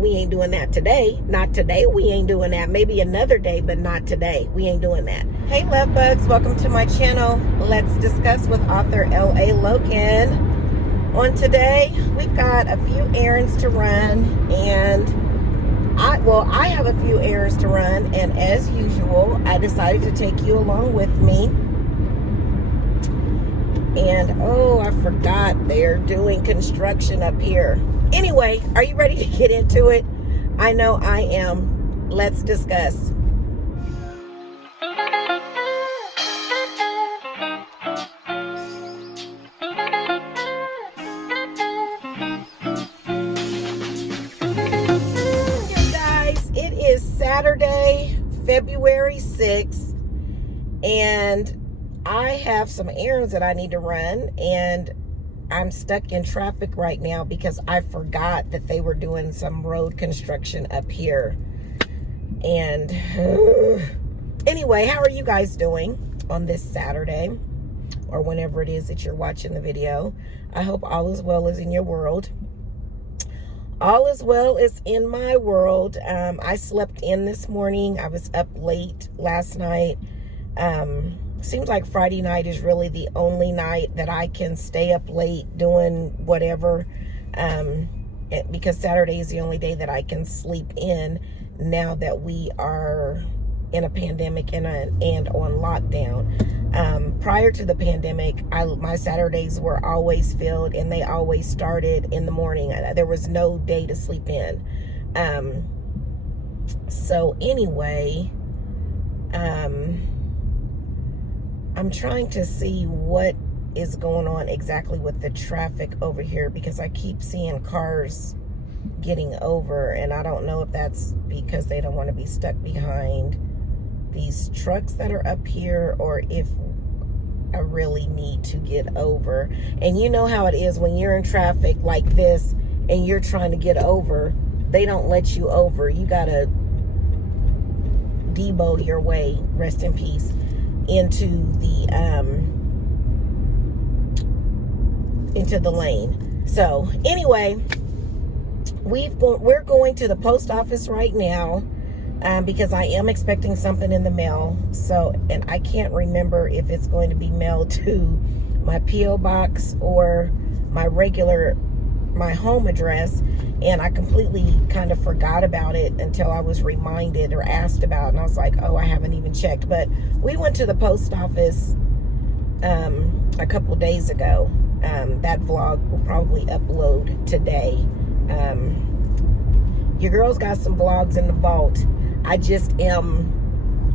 we ain't doing that today. Not today, we ain't doing that. Maybe another day, but not today. We ain't doing that. Hey, love bugs, welcome to my channel. Let's discuss with author L.A. Logan. On today, we've got a few errands to run, and I have a few errands to run, and as usual, I decided to take you along with me. And oh, I forgot they're doing construction up here. Anyway, are you ready to get into it? I know I am. Let's discuss. Saturday, February 6th, and I have some errands that I need to run, and I'm stuck in traffic right now because I forgot that they were doing some road construction up here. And anyway, how are you guys doing on this Saturday, or whenever it is that you're watching the video? I hope all is well as in your world. All is well is in my world. I slept in this morning. I was up late last night. Seems like Friday night is really the only night that I can stay up late doing whatever. Because Saturday is the only day that I can sleep in now that we are in a pandemic and on lockdown. Prior to the pandemic, my Saturdays were always filled, and they always started in the morning. There was no day to sleep in. So anyway, I'm trying to see what is going on exactly with the traffic over here, because I keep seeing cars getting over, and I don't know if that's because they don't want to be stuck behind these trucks that are up here, or if I really need to get over. And you know how it is when you're in traffic like this and you're trying to get over, they don't let you over. You gotta debo your way, rest in peace, into the lane. So anyway, we're going to the post office right now. Because I am expecting something in the mail. So, and I can't remember if it's going to be mailed to my P.O. box or my home address. And I completely kind of forgot about it until I was reminded or asked about it. And I was like, oh, I haven't even checked. But we went to the post office a couple days ago. That vlog will probably upload today. Your girl's got some vlogs in the vault. I just am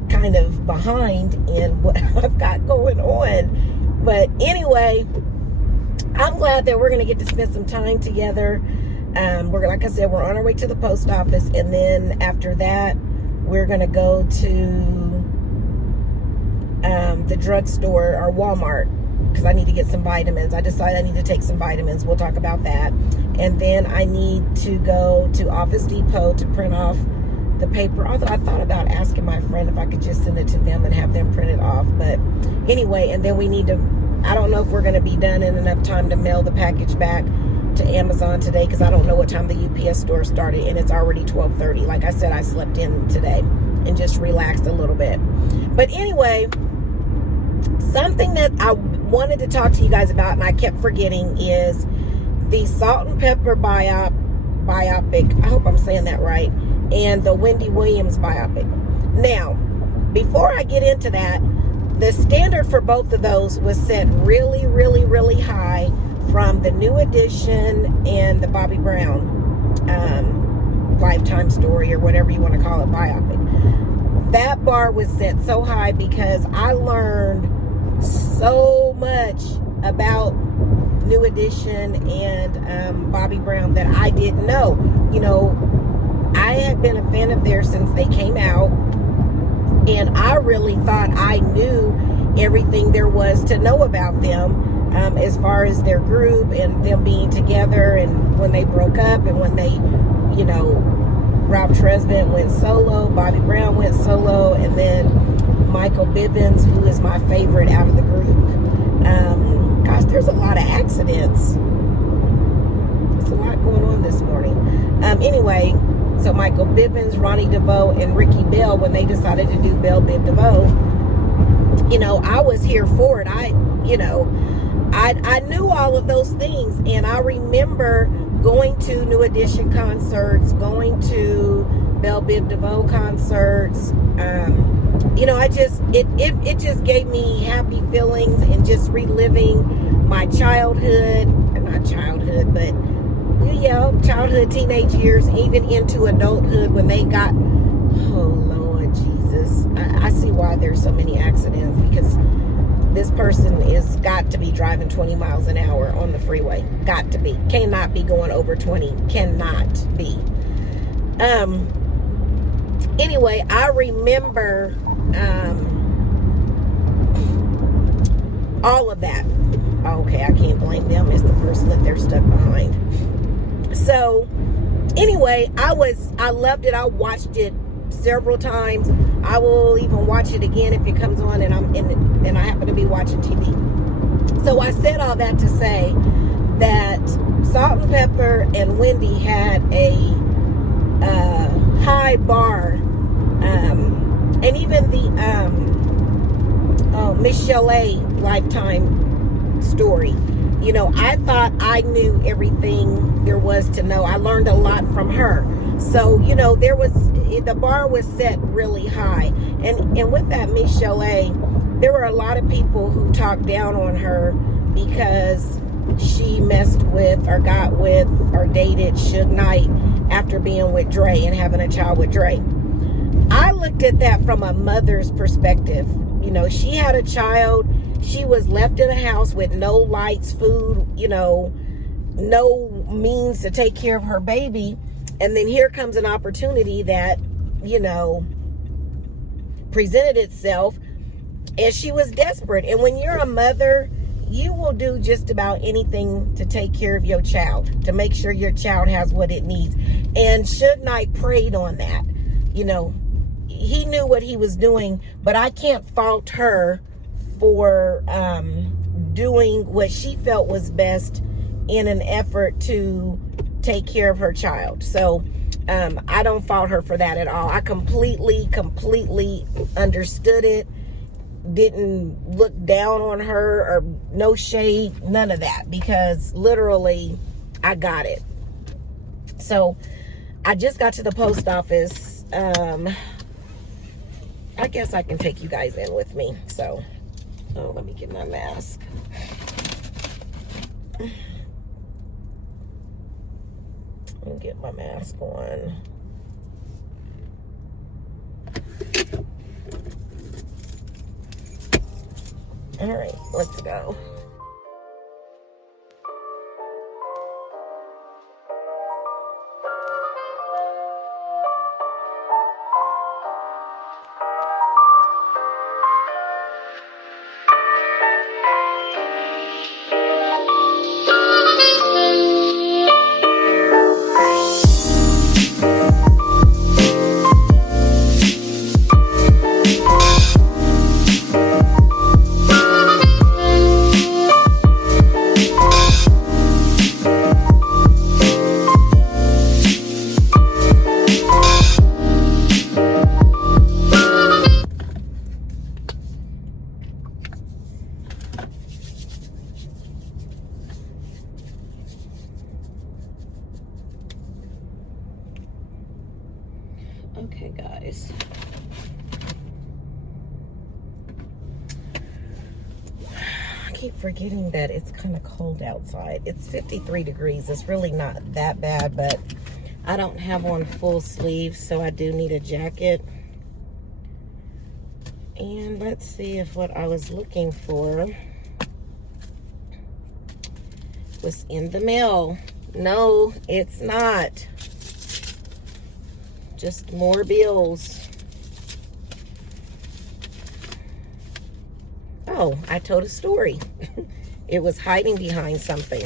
kind of behind in what I've got going on. But anyway, I'm glad that we're going to get to spend some time together. Like I said, we're on our way to the post office. And then after that, we're going to go to the drugstore or Walmart, because I need to get some vitamins. I decided I need to take some vitamins. We'll talk about that. And then I need to go to Office Depot to print off the paper. Although I thought about asking my friend if I could just send it to them and have them print it off. But anyway, and then we need to, I don't know if we're going to be done in enough time to mail the package back to Amazon today, because I don't know what time the UPS store started, and it's already 12:30. Like I said, I slept in today and just relaxed a little bit. But anyway, something that I wanted to talk to you guys about, and I kept forgetting, is the Salt and Pepper biopic. I hope I'm saying that right. And the Wendy Williams biopic. Now, before I get into that, the standard for both of those was set really, really, really high from the New Edition and the Bobby Brown Lifetime story, or whatever you want to call it, biopic. That bar was set so high because I learned so much about New Edition and Bobby Brown that I didn't know. You know, I had been a fan of theirs since they came out, and I really thought I knew everything there was to know about them, as far as their group and them being together, and when they broke up, and when they, you know, Ralph Tresvant went solo, Bobby Brown went solo, and then Michael Bivins, who is my favorite out of the group. Gosh, there's a lot of accidents. There's a lot going on this morning. Anyway, So Michael Bivins, Ronnie DeVoe, and Ricky Bell, when they decided to do Bell Biv DeVoe, you know, I was here for it. I knew all of those things, and I remember going to New Edition concerts, going to Bell Biv DeVoe concerts. You know, it just gave me happy feelings, and just reliving my childhood, not childhood, but yeah, childhood, teenage years, even into adulthood when they got, oh Lord Jesus, I see why there's so many accidents, because this person is got to be driving 20 miles an hour on the freeway. Got to be. Cannot be going over 20. Cannot be. Anyway, I remember all of that. Okay, I can't blame them. It's the person that they're stuck behind. So, anyway, I loved it. I watched it several times. I will even watch it again if it comes on and I happen to be watching TV. So I said all that to say that Salt and Pepper and Wendy had a high bar, and even the Miss Chalet Lifetime story. You know, I thought I knew everything there was to know. I learned a lot from her. So, you know, the bar was set really high. And with that Miss Chalet, there were a lot of people who talked down on her because she messed with or got with or dated Suge Knight after being with Dre and having a child with Dre. I looked at that from a mother's perspective. You know, she had a child. She was left in a house with no lights, food, you know, no means to take care of her baby. And then here comes an opportunity that, you know, presented itself, and she was desperate. And when you're a mother, you will do just about anything to take care of your child, to make sure your child has what it needs. And Suge Knight preyed on that. You know, he knew what he was doing, but I can't fault her for doing what she felt was best in an effort to take care of her child. So I don't fault her for that at all. I completely understood it. Didn't look down on her or no shade, none of that, because literally I got it. So I just got to the post office. I guess I can take you guys in with me. So, let me get my mask. Let me get my mask on. All right, let's go. Okay, guys. I keep forgetting that it's kind of cold outside. It's 53 degrees. It's really not that bad, but I don't have on full sleeves, so I do need a jacket. And let's see if what I was looking for was in the mail. No, it's not. Just more bills. Oh, I told a story. It was hiding behind something.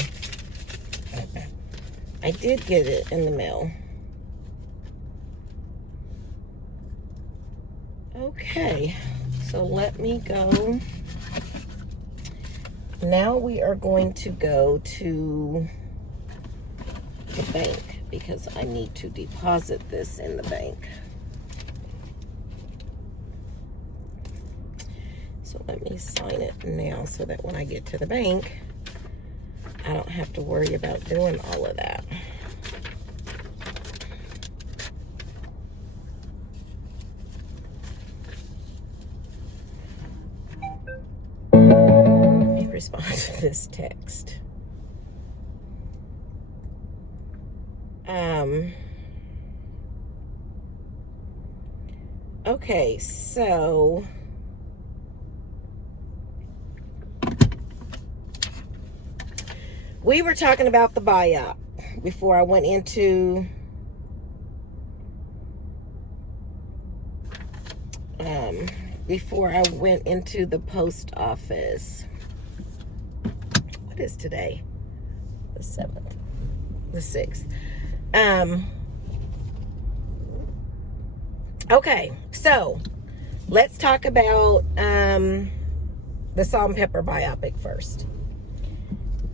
I did get it in the mail. Okay, so let me go. Now we are going to go to the bank. because I need to deposit this in the bank. So let me sign it now so that when I get to the bank, I don't have to worry about doing all of that. Let me respond to this text. Okay, so we were talking about the biop before I went into the post office. What is today? The 7th, the 6th. Okay, so let's talk about the Salt and Pepper biopic first.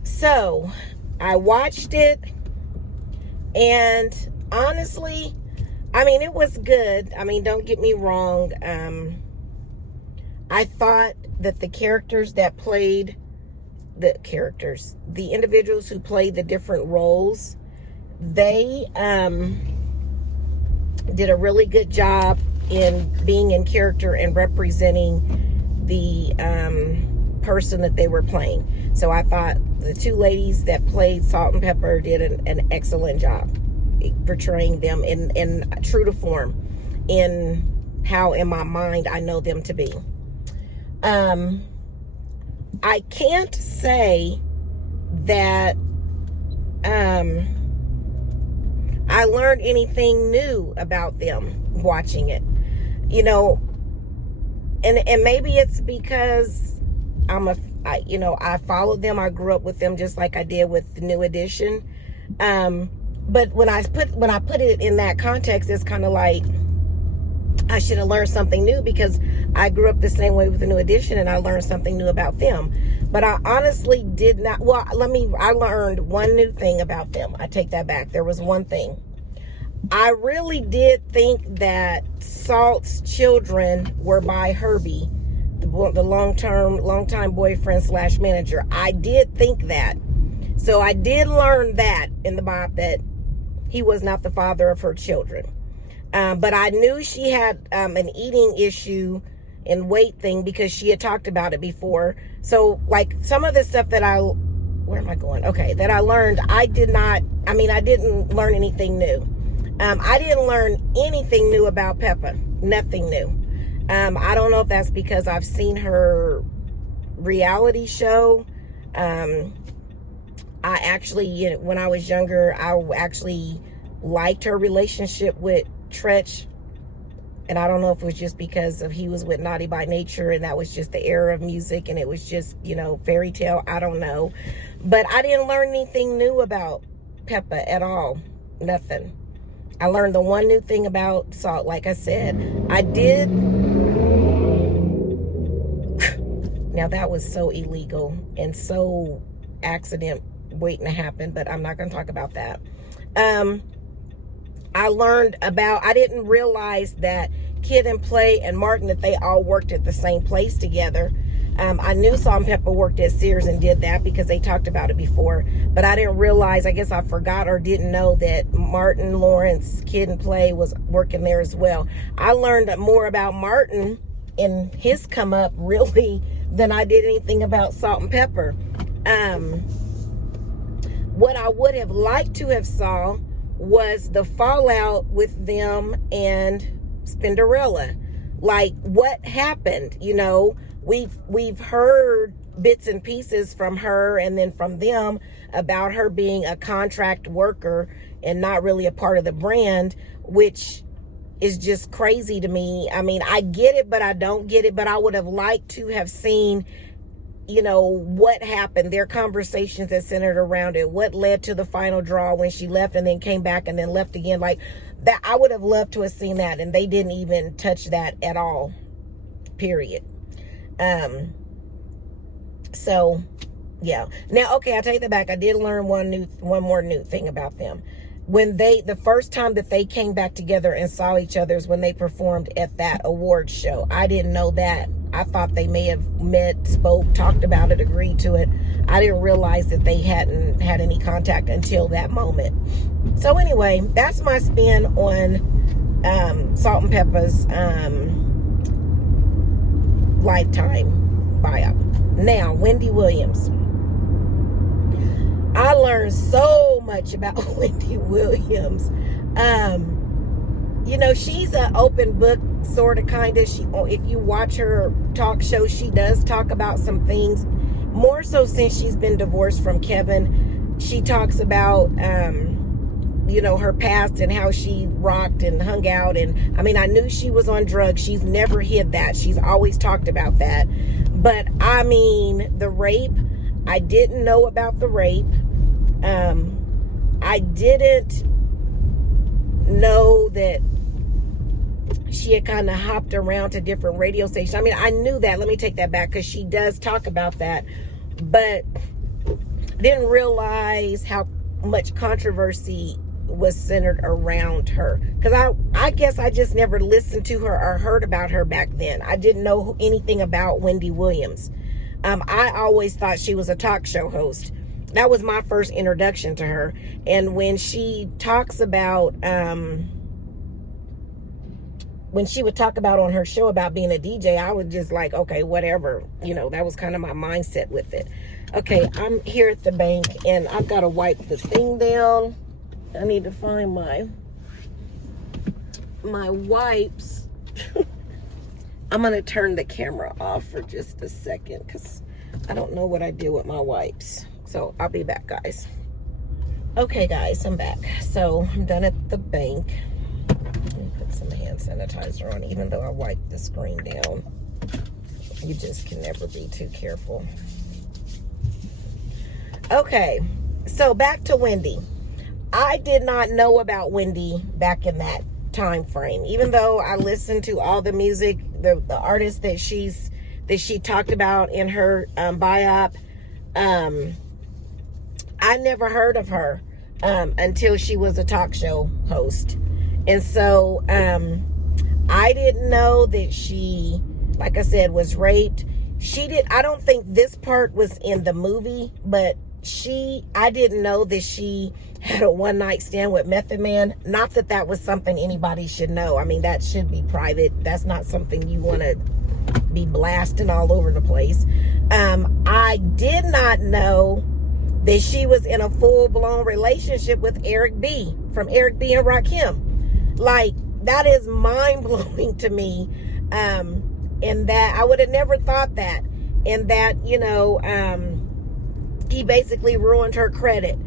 So I watched it, and honestly, I mean, it was good. I mean, don't get me wrong. I thought that the individuals who played the different roles, they did a really good job in being in character and representing the person that they were playing. So I thought the two ladies that played Salt and Pepper did an excellent job portraying them in true to form, in how in my mind I know them to be. I can't say that I learned anything new about them watching it, you know, and maybe it's because I followed them. I grew up with them just like I did with the New Edition. But when I put it in that context, it's kind of like I should have learned something new because I grew up the same way with the New Edition, and I learned something new about them. But I honestly did not. Well, I learned one new thing about them. I take that back. There was one thing. I really did think that Salt's children were by Herbie, the long-time boyfriend / manager. I did think that. So I did learn that in the Bob, that he was not the father of her children. But I knew she had an eating issue and weight thing because she had talked about it before. So like some of the stuff that I learned, I didn't learn anything new. I didn't learn anything new about Pepa. Nothing new. I don't know if that's because I've seen her reality show. I actually, when I was younger, I actually liked her relationship with Tretch. And I don't know if it was just because he was with Naughty by Nature and that was just the era of music and it was just, fairy tale. I don't know. But I didn't learn anything new about Pepa at all. Nothing. I learned the one new thing about Salt. Like I said, I did. Now that was so illegal and so accident waiting to happen, but I'm not going to talk about that. I didn't realize that Kid and Play and Martin, that they all worked at the same place together. I knew Salt and Pepper worked at Sears and did that because they talked about it before, but I didn't realize, I guess I forgot or didn't know that Martin Lawrence, Kid and Play, was working there as well. I learned more about Martin and his come up really than I did anything about Salt and Pepper. What I would have liked to have saw was the fallout with them and Spinderella. Like, what happened? We've heard bits and pieces from her and then from them about her being a contract worker and not really a part of the brand, which is just crazy to me. I mean, I get it, but I don't get it. But I would have liked to have seen, what happened, their conversations that centered around it, what led to the final draw when she left and then came back and then left again. Like that, I would have loved to have seen that, and they didn't even touch that at all, period. So yeah. Now, okay, I'll take that back. I did learn one more new thing about them. the first time that they came back together and saw each other is when they performed at that awards show. I didn't know that. I thought they may have met, spoke, talked about it, agreed to it. I didn't realize that they hadn't had any contact until that moment. So anyway, that's my spin on Salt and Pepa's Lifetime biop. Now, Wendy Williams. I learned so much about Wendy Williams. You know, she's an open book, sort of, kind of. If you watch her talk show, she does talk about some things. More so since she's been divorced from Kevin. She talks about, you know, her past and how she rocked and hung out. And, I mean, I knew she was on drugs. She's never hid that. She's always talked about that. But, I mean, the rape, I didn't know about the rape. I didn't know that she had kind of hopped around to different radio stations. I mean, I knew that. Let me take that back, because she does talk about that. But didn't realize how much controversy was centered around her. Because I guess I just never listened to her or heard about her back then. I didn't know anything about Wendy Williams. I always thought she was a talk show host. That was my first introduction to her. And when she talks about, when she would talk about on her show about being a DJ, I was just like, okay, whatever. You know, that was kind of my mindset with it. Okay, I'm here at the bank, and I've got to wipe the thing down. I need to find my wipes. I'm going to turn the camera off for just a second, because I don't know what I did with my wipes. So I'll be back, guys. Okay, guys, I'm back. So I'm done at the bank. Let me put some hand sanitizer on, even though I wiped the screen down. You just can never be too careful. Okay, so back to Wendy. I did not know about Wendy back in that time frame, even though I listened to all the music, the artists that she talked about in her biop. I never heard of her until she was a talk show host. And so I didn't know that she, like I said, was raped. I don't think this part was in the movie, but I didn't know that she had a one-night stand with Method Man. Not that that was something anybody should know. I mean, that should be private. That's not something you want to be blasting all over the place. I did not know that she was in a full-blown relationship with Eric B. from Eric B. and Rakim. Like, that is mind-blowing to me. And that I would have never thought that. And that, you know, he basically ruined her credit.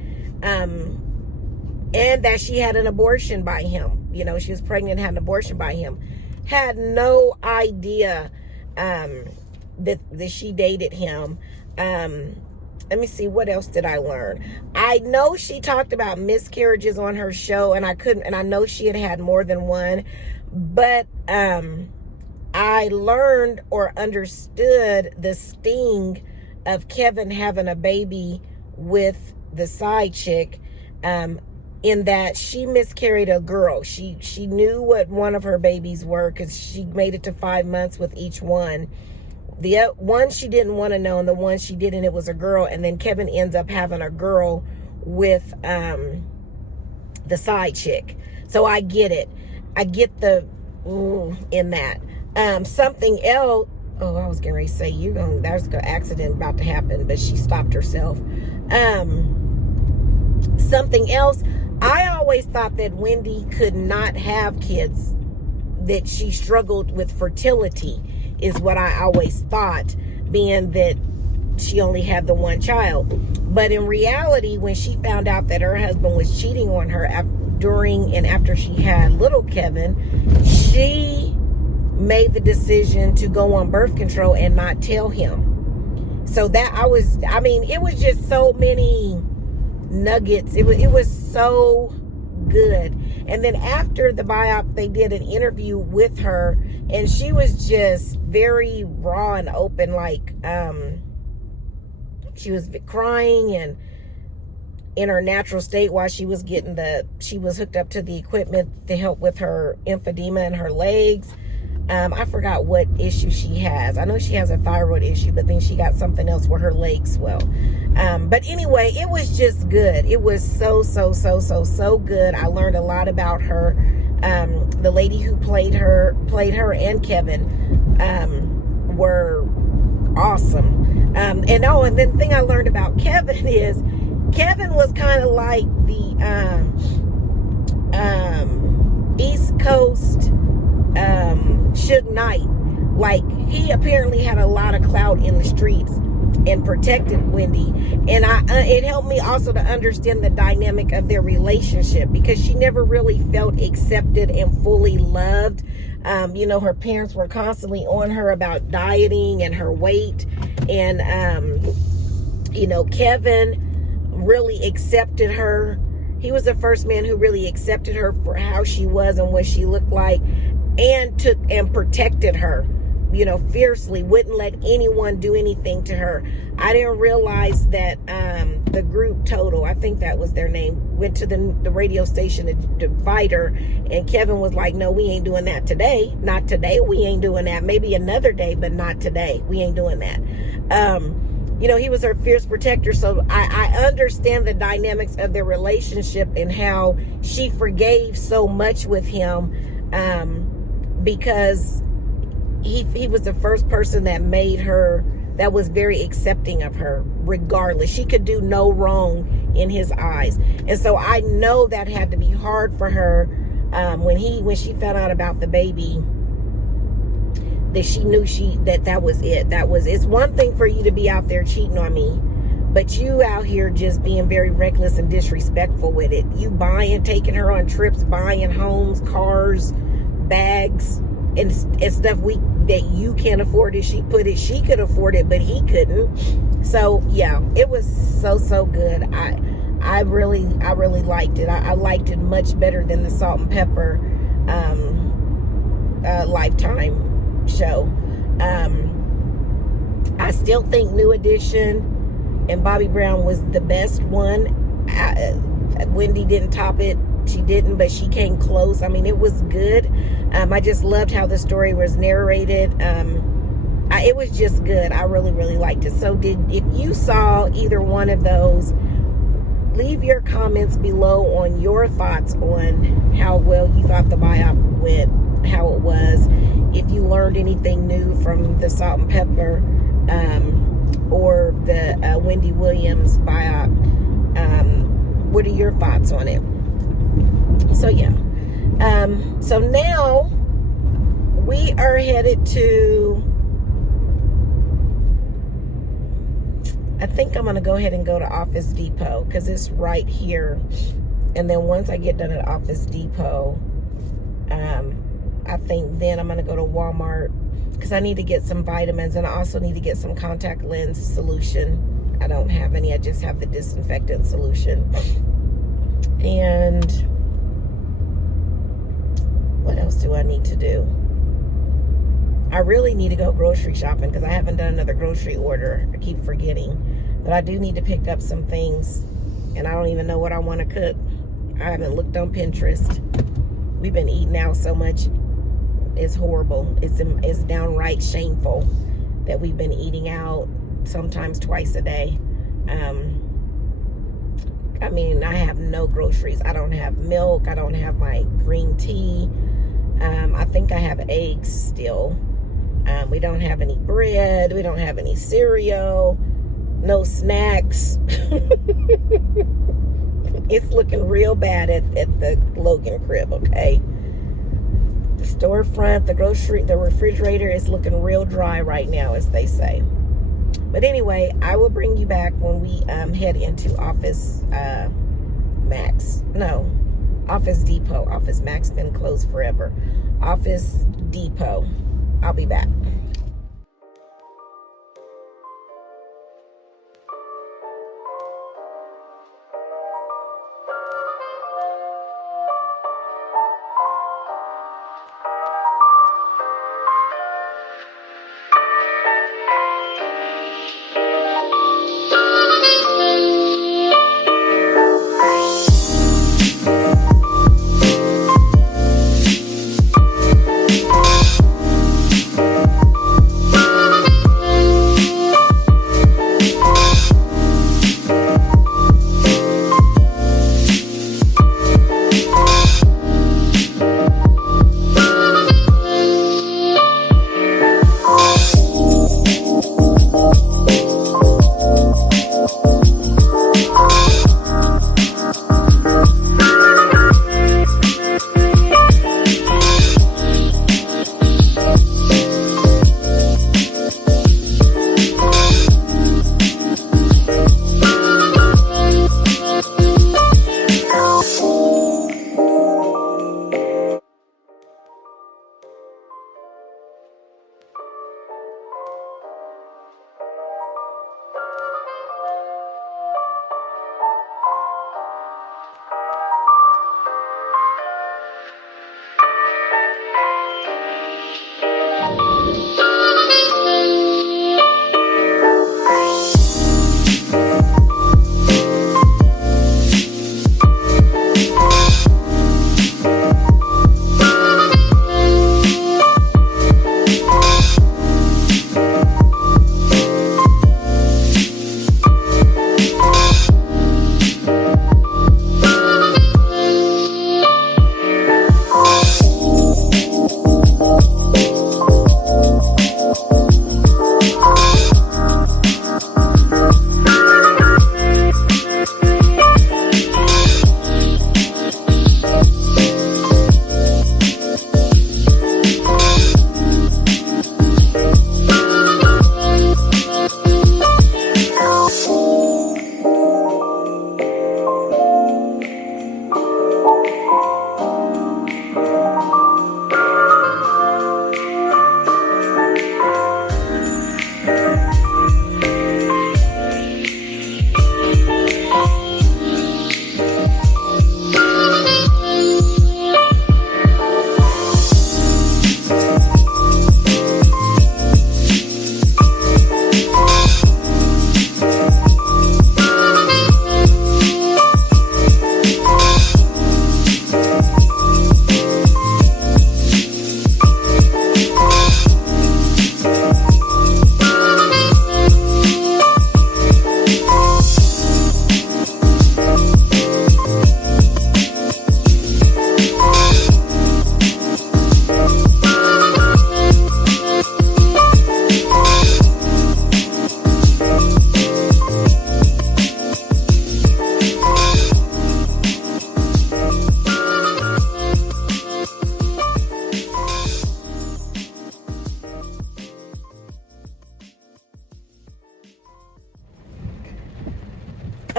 And that she had an abortion by him. You know, she was pregnant and had an abortion by him. Had no idea that she dated him. Let me see, what else did I learn? I know she talked about miscarriages on her show, and I know she had more than one, but I learned or understood the sting of Kevin having a baby with the side chick, in that she miscarried a girl. She knew what one of her babies were, because she made it to 5 months with each one. The one she didn't want to know, and the one she did, and it was a girl. And then Kevin ends up having a girl with the side chick. So I get it. I get the in that. Something else. Oh, I was getting ready to say there's an accident about to happen, but she stopped herself. Something else. I always thought that Wendy could not have kids, that she struggled with fertility, is what I always thought, being that she only had the one child. But in reality, when she found out that her husband was cheating on her during and after she had little Kevin, she made the decision to go on birth control and not tell him. So that it was just so many nuggets. It was so good. And then after the biop, they did an interview with her, and she was just very raw and open. Like, she was crying, in her natural state while she was hooked up to the equipment to help with her emphysema in her legs. I forgot what issue she has. I know she has a thyroid issue, but then she got something else where her legs swell. But anyway, it was just good. It was so good. I learned a lot about her. The lady who played her and Kevin were awesome. And then the thing I learned about Kevin is Kevin was kind of like the East Coast Suge Knight. Like, he apparently had a lot of clout in the streets and protected Wendy. And it helped me also to understand the dynamic of their relationship, because she never really felt accepted and fully loved. Her parents were constantly on her about dieting and her weight. And, Kevin really accepted her. He was the first man who really accepted her for how she was and what she looked like, and took and protected her, fiercely, wouldn't let anyone do anything to her. I didn't realize that the group Total, I think that was their name, went to the radio station to fight her, and Kevin was like, no, we ain't doing that today. Not today. We ain't doing that. Maybe another day, but not today. We ain't doing that. He was her fierce protector. So I understand the dynamics of their relationship and how she forgave so much with him, because he was the first person that was very accepting of her, regardless. She could do no wrong in his eyes. And so I know that had to be hard for her, when she found out about the baby, that she knew that was it. It's one thing for you to be out there cheating on me, but you out here just being very reckless and disrespectful with it. You taking her on trips, buying homes, cars, bags, and stuff that you can't afford. It. She could afford it, but he couldn't. So yeah, it was so good. I really liked it. I liked it much better than the Salt and Pepper Lifetime show. I still think New Edition and Bobby Brown was the best one. Wendy didn't top it. She didn't, but she came close. I mean, it was good. I just loved how the story was narrated. It was just good. I really liked it. So if you saw either one of those, leave your comments below on your thoughts on how well you thought the Biopic went, how it was, if you learned anything new from the Salt and Pepper or the Wendy Williams Biopic. What are your thoughts on it? So yeah. So now we are headed to, I think I'm going to go ahead and go to Office Depot, because it's right here. And then once I get done at Office Depot, I think then I'm going to go to Walmart, because I need to get some vitamins, and I also need to get some contact lens solution. I don't have any. I just have the disinfectant solution. And what else do I need to do? I really need to go grocery shopping, because I haven't done another grocery order. I keep forgetting. But I do need to pick up some things, and I don't even know what I want to cook. I haven't looked on Pinterest. We've been eating out so much. It's horrible. It's downright shameful that we've been eating out sometimes twice a day. I have no groceries. I don't have milk. I don't have my green tea. I think I have eggs still. We don't have any bread. We don't have any cereal. No snacks. It's looking real bad at the Logan crib, okay? The storefront, the refrigerator is looking real dry right now, as they say. But anyway, I will bring you back when we head into Office Office Depot. Office Max been closed forever. Office Depot. I'll be back.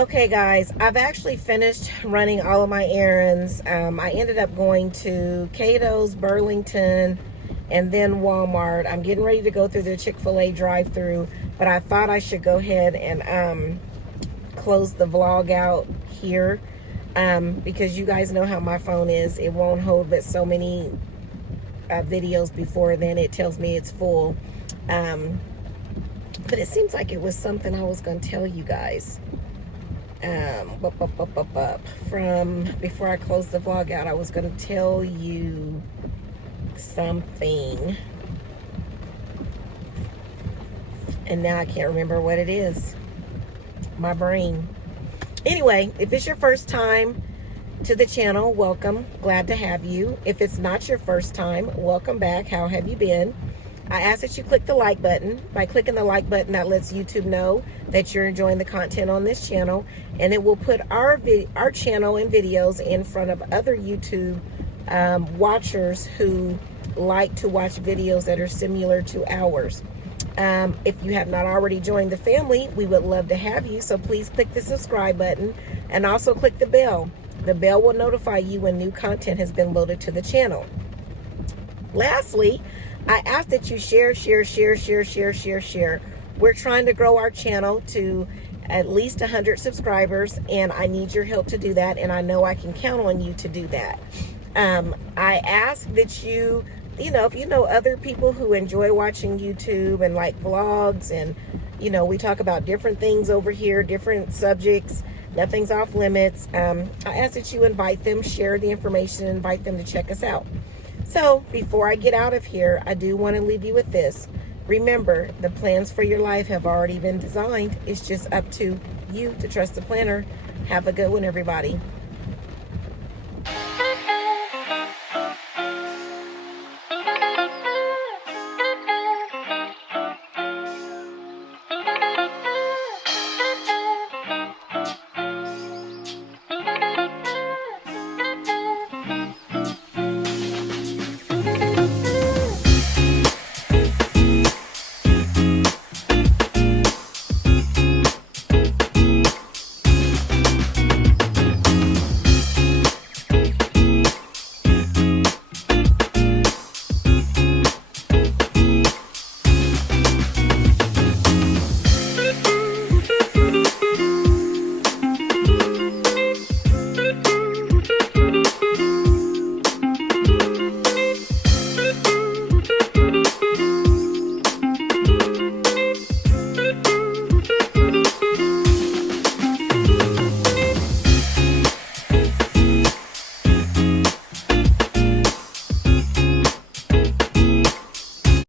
Okay, guys, I've actually finished running all of my errands. I ended up going to Cato's, Burlington, and then Walmart. I'm getting ready to go through the Chick-fil-A drive-thru, but I thought I should go ahead and close the vlog out here because you guys know how my phone is. It won't hold but so many videos before then it tells me it's full. But it seems like it was something I was going to tell you guys. From before I closed the vlog out, I was going to tell you something, and now I can't remember what it is. My brain. Anyway, if it's your first time to the channel, welcome. Glad to have you. If it's not your first time, welcome back. How have you been? I ask that you click the like button. By clicking the like button, that lets YouTube know that you're enjoying the content on this channel, and it will put our channel and videos in front of other YouTube watchers who like to watch videos that are similar to ours. If you have not already joined the family, we would love to have you, so please click the subscribe button and also click the bell. The bell will notify you when new content has been loaded to the channel. Lastly, I ask that you share. We're trying to grow our channel to at least 100 subscribers, and I need your help to do that, and I know I can count on you to do that. I ask that you, if you know other people who enjoy watching YouTube and like vlogs, and, we talk about different things over here, different subjects, nothing's off limits. I ask that you invite them, share the information, invite them to check us out. So before I get out of here, I do want to leave you with this. Remember, the plans for your life have already been designed. It's just up to you to trust the planner. Have a good one, everybody.